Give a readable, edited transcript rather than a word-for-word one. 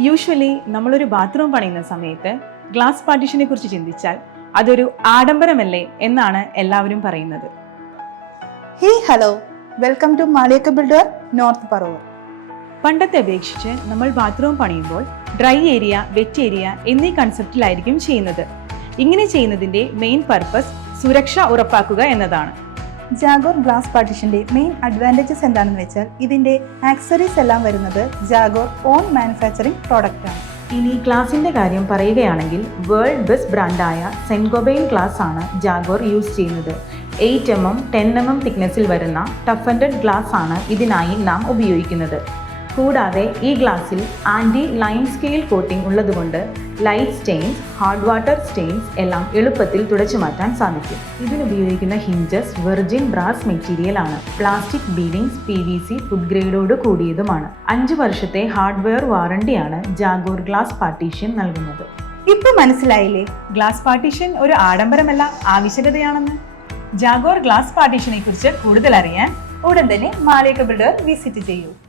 Usually നമ്മളൊരു bathroom പണിയുന്ന സമയത്ത് ഗ്ലാസ് പാർട്ടീഷനെ കുറിച്ച് ചിന്തിച്ചാൽ അതൊരു ആഡംബരമല്ലേ എന്നാണ് എല്ലാവരും പറയുന്നത്. Hello, welcome to Maliyakka builder north Paravur. പണ്ടത്തെ അപേക്ഷിച്ച് നമ്മൾ ബാത്റൂം പണിയുമ്പോൾ ഡ്രൈ ഏരിയ, വെറ്റ് ഏരിയ എന്നീ കൺസെപ്റ്റിലായിരിക്കും ചെയ്യുന്നത്. ഇങ്ങനെ ചെയ്യുന്നതിന്റെ മെയിൻ പർപ്പസ് സുരക്ഷ ഉറപ്പാക്കുക എന്നതാണ്. ജാഗോർ ഗ്ലാസ് പാർട്ടീഷന്റെ മെയിൻ അഡ്വാൻറ്റേജസ് എന്താണെന്ന് വെച്ചാൽ ഇതിന്റെ ആക്സസറീസ് എല്ലാം വരുന്നത് ജാഗോർ ഓൺ മാനുഫാക്ചറിംഗ് പ്രോഡക്റ്റ് ആണ്. ഇനി ഗ്ലാസിന്റെ കാര്യം പറയുകയാണെങ്കിൽ വേൾഡ് ബെസ്റ്റ് ബ്രാൻഡായ സെൻഗോബെയിൻ ഗ്ലാസ് ആണ് ജാഗോർ യൂസ് ചെയ്യുന്നത്. 8mm 10mm തിക്നെസ്സിൽ വരുന്ന ടഫൻഡഡ് ഗ്ലാസ് ആണ് ഇതിനായി നാം ഉപയോഗിക്കുന്നത്. കൂടാതെ ഈ ഗ്ലാസിൽ ആൻറ്റി ലൈം സ്കെയിൽ കോട്ടിംഗ് ഉള്ളതുകൊണ്ട് light stains, hard water stains എല്ലാം എളുപ്പത്തിൽ തുടച്ചു മാറ്റാൻ സാധിക്കും. ഇതിനുപയോഗിക്കുന്ന ഹിഞ്ചസ് വെർജിൻ ബ്രാസ് മെറ്റീരിയൽ ആണ്. പ്ലാസ്റ്റിക് ബീഡിങ്സ് PVC ഫുഡ് ഗ്രേഡോട് കൂടിയതുമാണ്. 5 വർഷത്തെ ഹാർഡ്വെയർ വാറണ്ടിയാണ് ജാഗോർ ഗ്ലാസ് പാർട്ടീഷൻ നൽകുന്നത്. ഇപ്പൊ മനസ്സിലായില്ലേ, ഗ്ലാസ് പാർട്ടീഷൻ ഒരു ആഡംബരമല്ല, ആവശ്യകതയാണെന്ന്. ജാഗോർ ഗ്ലാസ് പാർട്ടീഷനെ കുറിച്ച് കൂടുതൽ അറിയാൻ ഉടൻ തന്നെ മാളിയക്ക ബിൽഡർ വിസിറ്റ് ചെയ്യൂ.